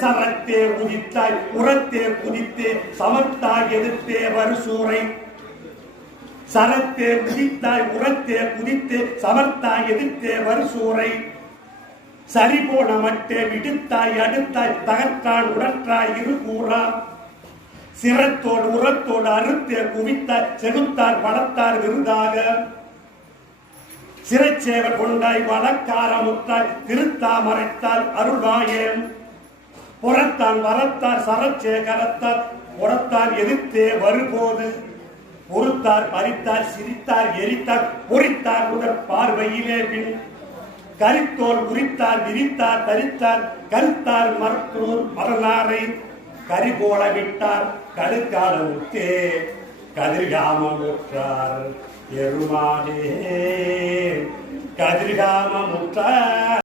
சரத்தே உதித்தாய் உரத்தே குதித்தே சமர்த்தாய் எதிர்த்தே வருசூரை. சரத்தே உதித்தாய் உரத்தே குதித்தே சமர்த்தாய் எதிர்த்தே வருசூரை. சரி போன மட்டே விடுத்தாய் அடுத்தாய் தகற்றான் உடற்றாய் இருகூறா. சிரத்தோடு உரத்தோடு அறுத்தே குவித்தாய் செகுத்தார் பலத்தார் விருதாக. சிறைச்சேவர் கொண்டாய் வழக்காரமுத்தாய் திருத்தா மறைத்தால் அருள்வாயேன். புறத்தான் வரத்தார் சரச்சே கரத்தார் புறத்தார் எதிர்த்தே வருபோது. பொறுத்தார் பறித்தார் சிரித்தார் எரித்தார் பொறித்தார் முதற் பார்வையிலே பின். கரித்தோல் உரித்தார் விரித்தார் தரித்தார் கருத்தார் மருத்துவர் மரணாரை. கரிபோல விட்டார் கடுக்கால உத்தே கதிர்காமம் உற்றார் எருமானே. கதிர்காமம் உற்றார்